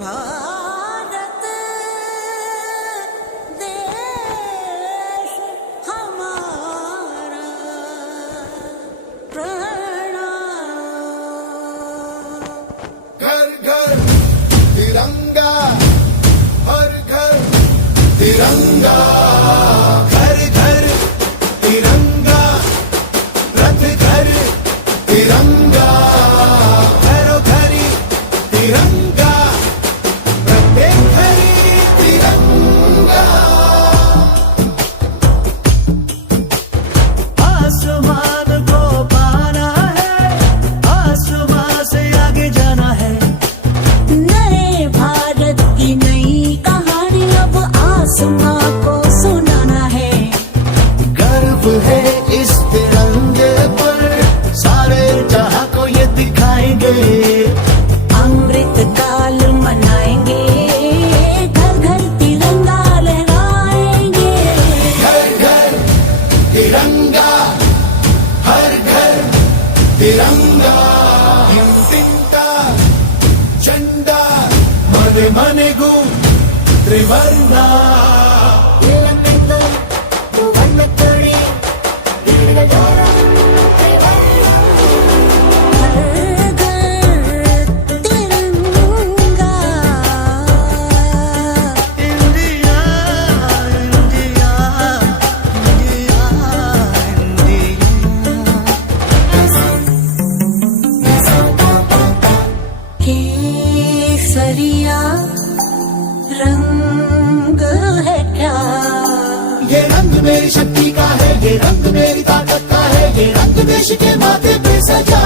भारत देश हमारा प्रणाम। घर घर तिरंगा, हर घर तिरंगा, घर घर तिरंगा, रथ घर तिरंगा, घरों घरी तिरंगा, प्रत्येक घरी तिरंगा। आसमान को पाना है, आसमान से आगे जाना है। नए भारत की नई कहानी अब आसमां को सुनाना है। गर्व है इस तिरंगे पर, सारे जहां को ये दिखाएंगे। अमृत काल मनाएंगे, घर घर तिरंगा लहराएंगे। घर घर तिरंगा, हर घर तिरंगा, इंटिंटा झंडा मने मने गु त्रिवर्णा। हर घर तिरंगा, इंडिया इंडिया केसरिया रंग है क्या? ये रंग मेरी शक्ति का है, ये रंग मेरी ताकत का है, ये रंग देश के माथे पे सजा।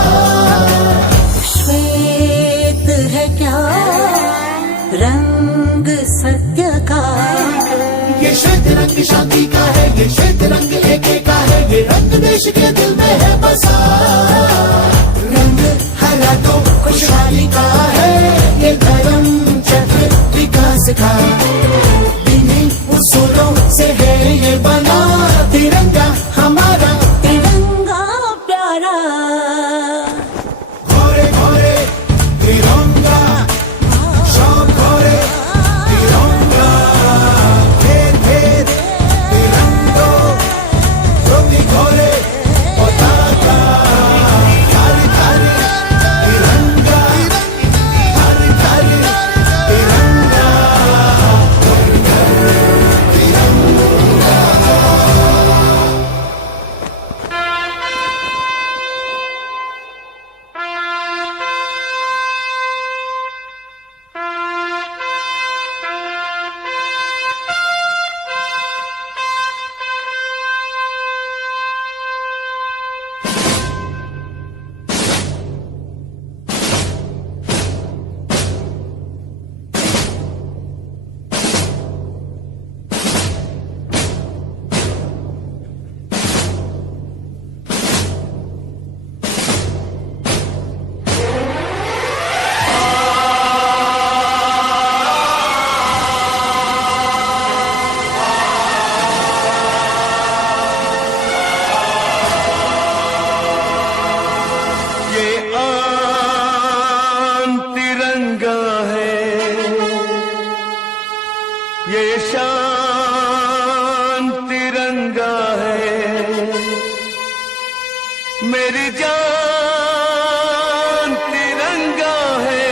श्वेत है क्या रंग सत्य का? ये श्वेत रंग शांति का है, ये श्वेत रंग एके का है, ये रंग देश के दिल में है बसा। रंग हरा तो खुशहाली का है, ये धर्म चक्र विकास का। इन्हीं उसूलों से है ये बना तिरंगा हमारा। तिरंगा प्यारा, घोरे घोरे तिरंगा, शौक घोरे तिरंगा, घेर घेर तिरंगो, ज्योति घोरे पताका। घर घर तिरंगा, हर घर तिरंगा, घर घर तिरंगा। ये आन तिरंगा है, ये शान तिरंगा है। मेरी जान तिरंगा है,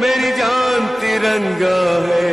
मेरी जान तिरंगा है।